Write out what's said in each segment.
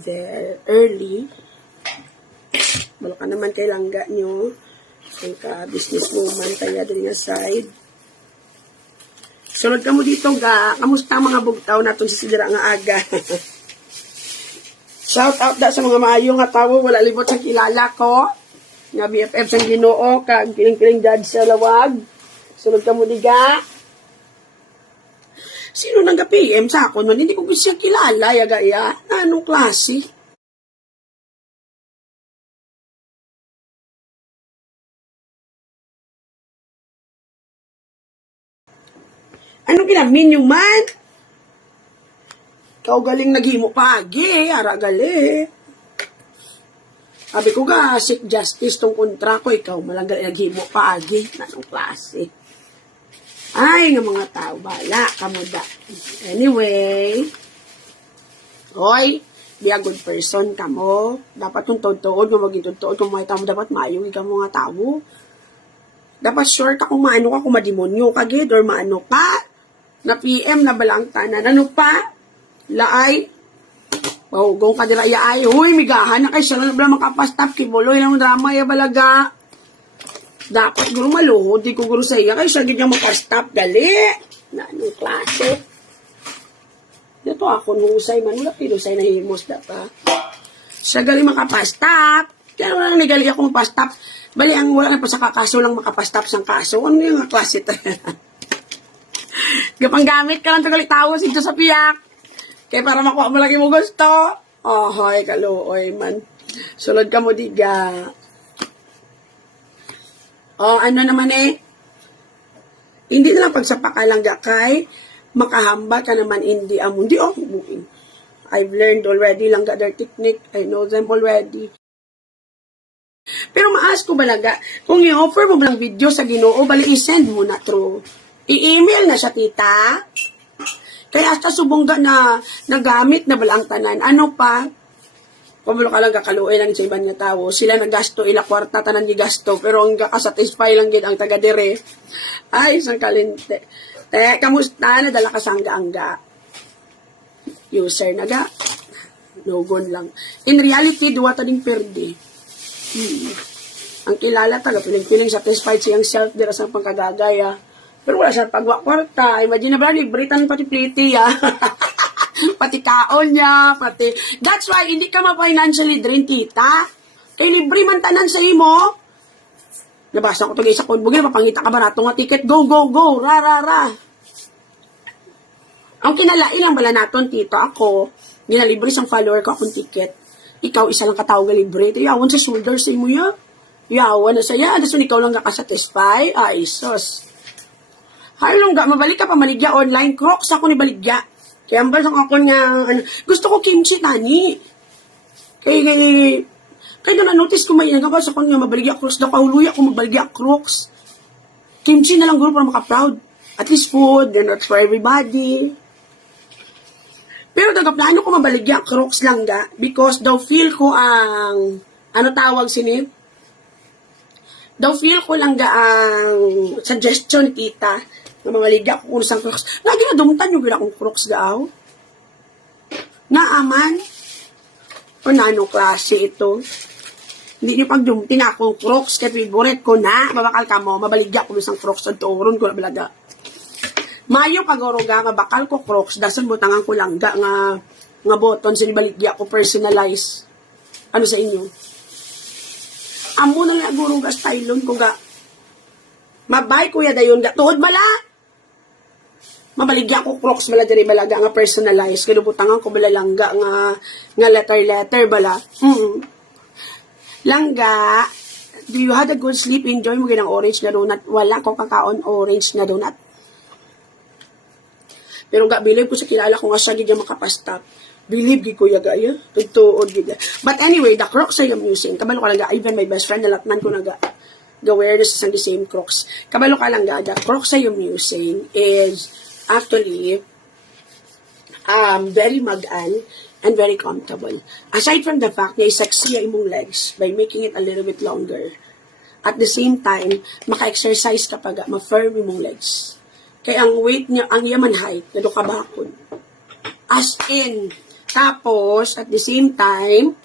there early. Balo ka naman kay langga nyo. Kung ka business woman kaya din nga side. Sunod ka mo dito ga. Kamusta mga bugtaw natin sa sidira nga aga. Shout out da sa mga maayong nga tawo. Wala libot sa kilala ko. Nga BFF sa Ginoo. Kag kiling-kiling judge sa lawag. Sunod ka mo diga. Sino nang PM sa akin? Hindi ko siya kilala, yaga-ya. Anong klase? Anong ginamin yung man? Ikaw galing naghimo pagi, ara gali. Sabi ko ga, seek justice tong kontra ko, ikaw malang galing naghimo pagi. Anong klase? Ay, nga mga tao, bala, kamuda. Anyway, hoy, be a good person ka mo. Dapat kung tutuod, kung maging tutuod, kung makita mo, dapat maayong ikaw mga tao. Dapat sure ka kung maano ka, kung mademonyo ka, gid, or maano ka. Na PM, na balang tanan. Ano pa? Laay. Mahugong ka dira ay. Huy, migahan na kay siya na bala makapastap, kibuloy lang drama, ya balaga. Dapat guro maluhod, di ko guro sa iya. Kaya siya ganyan makastop, gali. Na anong klase? Dito ako, husay man. Wala pinusay na himos data. Siya gali makapastop. Kaya wala nang gali ako makapastop. Bali, ang wala na pa sa kakaso lang makapastop sang kaso. Ano yung klase ito? Gapang gamit ka lang ito galit tao dito sa piyak. Kaya para makuha mo lagi mo gusto. Oh, hoy, kaluoy man. Sulod ka mo diga. O, ano naman hindi na lang pagsapakalang kay, makahamba ka naman hindi amo. Hindi ako buking. I've learned already lang their technique. I know them already. Pero maas ko balaga, kung i-offer mo lang video sa Ginoo, bali i-send mo na through. I-email na siya, tita. Kaya hasta subongga na nagamit na balang tanan. Ano pa? Pamulo ka lang kakaluoy lang sa ibang nga tao. Sila nagasto, ila kwarta, tanan ni gasto. Pero ang kakasatisfy lang gid ang taga-dire. Ay, isang kalinte. Kamusta? Nadala ka sa angga-angga. User naga. Logon lang. In reality, duwa ta ding perdi. Ang kilala taga, piling-piling satisfied siyang self dira sa pangkagagaya. Pero wala siya pagwa kwarta. Imagine na ba, libritan pati pliti, pati kaon niya, pati... That's why, hindi ka ma-financially drained, tita. Kay libre man tanan sa imo. Nabasa ko ito guys sa Conbugil, mapangita ka barato nga ticket. Go, go, go! Ra, ra, ra! Ang kinalain lang bala naton, tita, ako, ginalibre sang follower ko akong ticket. Ikaw, isa lang katao nga libre. Ito, yawan sa shoulder sa imo ya. Yawan na saya. Dasun ikaw lang ka-satisfy. Ay, sus. Halong ga, mabalik ka pa maligya online. Crocs ako ni baligya. Kaya ang balang ako nga, gusto ko kimchi tani. Kaya na-notice ko may nagabas ako nga mabaligya Crocs. Nakahuluy ako mabaligya Crocs. Kimchi na lang guro para maka-proud. At least food, and that's for everybody. Pero tagaplano ko mabaligya Crocs lang ga. Because daw feel ko ang, ano tawag sinip? Daw feel ko lang ga ang suggestion kita ng mga ligya ko kung isang Crocs. Lagi na dumtan yung gila kong Crocs gaaw. Naaman. O na anong klase ito? Hindi niyo pag dumtin akong Crocs kaya favorite ko na. Mabakal ka mo. Mabaligya ko isang Crocs at turon ko na balaga. Mayo pag-oroga, mabakal ko Crocs. Dasan butangan ko lang ga nga button sa baligya ko personalize. Ano sa inyo? Amo na nga guro ga stylon ko ga. Mabay kuya dayon ga. Tuhod bala. Mabaligya ko Crocs bala diri balaga nga personalized. Kaya butangan ko bala langga nga letter bala. Langga, do you had a good sleep? Enjoy mo ginang orange na donut. Wala ko kakaon orange na donut. Pero ga believe ko sa kilala ko nga siya gid makapastop. Believe gid ko yaga ya. Tutuod gid. But anyway, the Crocs I am using. Kabalo ka lang ga, even my best friend nalatnan ko na ga. Ga-wear this the same Crocs. Kabalo ka lang ga, the Crocs I am using is actually very magaan and very comfortable. Aside from the fact na i-sexy imong legs by making it a little bit longer. At the same time, maka-exercise ka pa ga, ma-firm imong legs. Kaya ang weight niya, ang yaman height, na do kabakon. As in, Tapos, at the same time,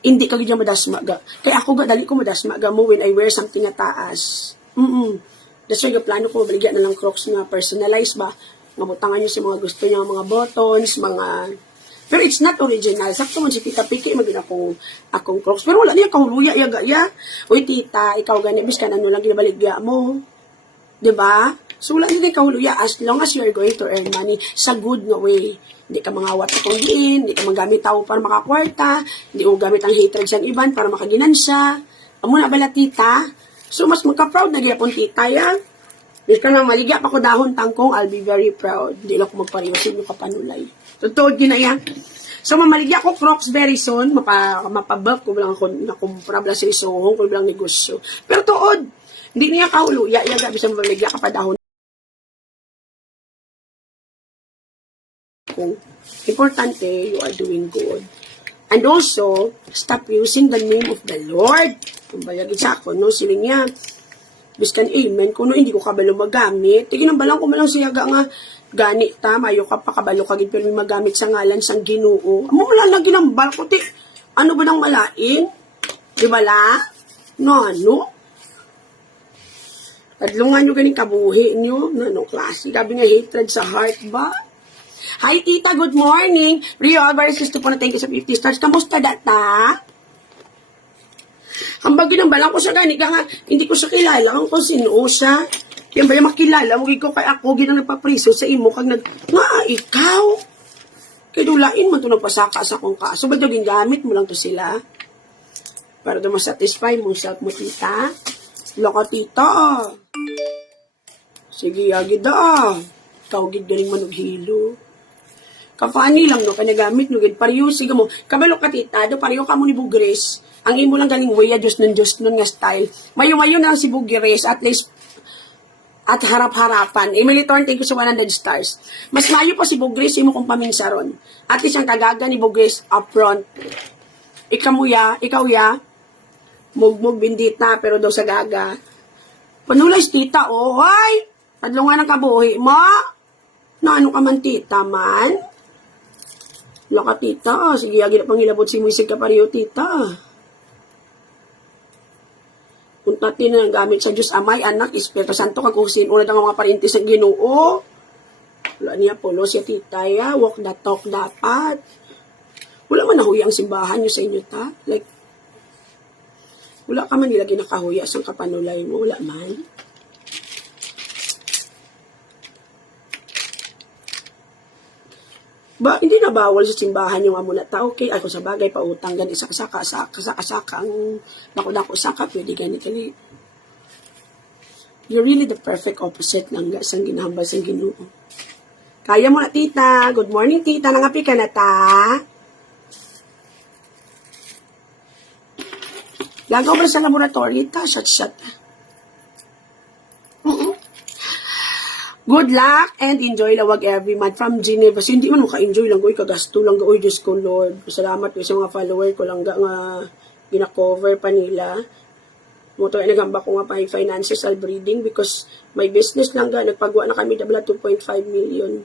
hindi ka gid madasma ga. Kaya ako ga, dali ko madasma ga mo when I wear something na taas. That's why plano ko, baligyan na lang Crocs nga personalized ba. Mabutangan nyo si mga gusto niya, mga buttons, mga... Pero it's not original. Sakto man si Tita Piki, magin akong Crocs. Pero wala niya kahuluya, yaga ya. Uy, Tita, ikaw gani, bis ka na lang ginabaligya mo. Diba? So, wala niya kahuluya as long as you're going to earn money sa good nga way. Hindi ka mangawat sa diin, hindi ka magamit tao para makakwarta, hindi mo gamit ang hatred sa iban para makaginansya. Amo na bala, Tita? So, mas magka-proud na gyapon, Tita, ya. If ka lang maligya pa ko dahon tangkong, I'll be very proud. Hindi lang ko magpariwasin yung kapanulay. Totoo din na yan. So, mamaligya ko Crocs very soon. Mapabak ko lang ako nakumpra blang sa isohong ko blang negosyo. Pero tuod, hindi niya kaulo. Yaga, bisa mamaligya ka pa dahon. Importante, you are doing good. And also, stop using the name of the Lord. Kung bayagin sa ako, no, sila niya. Biskan amen, kung no, hindi ko kabalo magamit. Tigin ang balang ko malang siya nga gani ta, mayo ka pa kabalo kagid pero magamit sa ngalan sang Ginoo. Amo wala lang ginambal ko ti. Ano ba nang malaing? Di ba la? No, ano? Tadlungan nyo ganing kabuhi nyo. Ano klase? Gabi nga hatred sa heart ba? Hi, Tita. Good morning. Rio Alvarez, gusto po na thank you sa 50 stars. Kamusta data? Ang bagay ng balang ko sa gani ka nga, hindi ko siya kilala kung sino siya. Yan ba yung makilala, mugig ko kay ako, ginang nagpapriso sa imo, kag ikaw. Kaya dulain mo ito nagpasaka sa akong kaso. Ba't yung gingamit mo lang to sila? Para ito masatisfy mo self mo, Tita. Laka, Tita. Sige, agad Ikaw, gid galing manughilo. Kapani lang, no, kanagamit, no, gid pariyo, sige mo. Kabalo ka, Tita, do pariyo ka mo ni Bugres. Ang imo lang galing way, Diyos nun nga style. Mayo-mayo na lang si Bugres, at least, at harap-harapan. Emily Thorne, thank you sa 100 stars. Mas mayo pa si Bugres, imo kong paminsaron. At least ang kagaga ni Bugres, upfront. Ikaw ya, mugmug bindita, pero daw sa gaga. Panulay, Tita, oh, ay! Padlungan ng kabuhi mo. Na ano ka man, Tita, man? Laka, Tita. Sige, agad na pangilabot si Muisig ka pariyo, Tita. Kung tatin na gamit sa Diyos Amay, Anak, Espiritu Santo, kagusin, una ng mga parintis ng Ginoo. Wala niya polo siya, Tita, ya. Walk the talk dapat. Wala man nahuya ang simbahan niyo sa inyo, ta? Like, wala ka man nila ginakahuya sa kapanulay mo. Wala man. Ba, hindi na bawal sa simbahan yung amo na tao. Okay, ako sa bagay, pautang, gani, saka ang dako-dako saka, pwede gani, kali. You're really the perfect opposite ng sang ginahambal sang Ginoo. Kaya mo na, Tita. Good morning, Tita. Nangapi ka na, ta? Lagaw ba sa laboratory, ta? Shot. Good luck and enjoy lawag every month from Geneva. So, hindi man maka-enjoy lang ko, kagasto lang ko, Diyos ko, Lord. Salamat ko sa mga follower ko lang nga gina-cover pa nila. Moto ay nagamba ko nga pa financial breathing because my business lang ga, nagpagawa na kami dabla 2.5 million.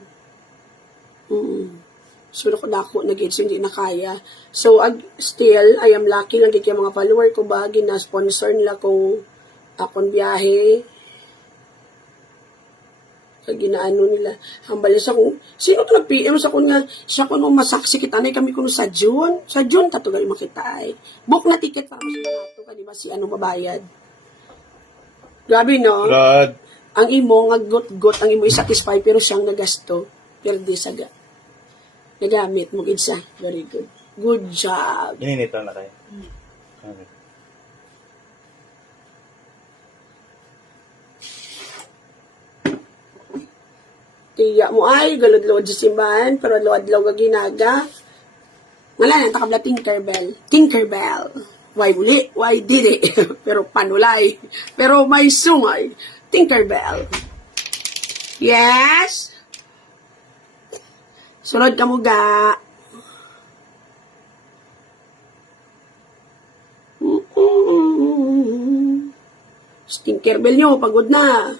So, dako nag-gets, hindi na kaya. So, still, I am lucky lang kaya mga follower ko ba, gina-sponsor nila kung akong biyahe. Kaya ginaano nila. Hambali sa kung, sino ito nag-PM sa kung nga, siya kung masaksi kita na kami kung sa June. Sa June, tatugal makita ay. Book na ticket para mas barato ka, di ba? Si ano babayad. Grabe, no? God. Ang imo, ngagot-got, ang imo isatisfy, pero siyang nagasto. Perde saga. Nagamit mo, isa. Very good. Good job. Ininito na kayo. Okay. Tiya mo ay, galod-lod sa simbahan, pero load-lod ka ginaga. Wala na, takabla Tinkerbell. Why uli? Why did it? Pero panulay. Pero may sungay. Tinkerbell. Yes? Sunod ka mo ga. Tinkerbell nyo, pagod na.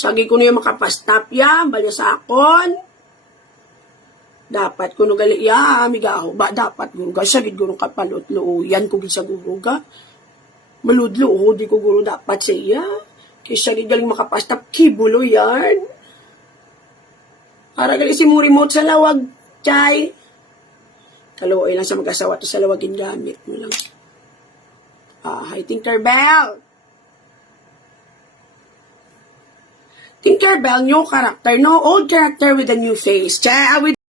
Sagi ko niya makapastap ya, balya sa akon. Dapat ko gali ya, amigaho. Ba, dapat guruga. Sagid ko nung kapalot-looyan ko sa guruga. Maludlo, di ko guro dapat siya. Kaya sagid galing makapastap, kibulo yan. Para gali si mo remote sa lawag, chay. Kaluoy lang sa mag-asawa to sa lawagin gamit mo lang. Hi, Tinkerbell. Tinkerbell, new character. No, old character with a new face. Chay, with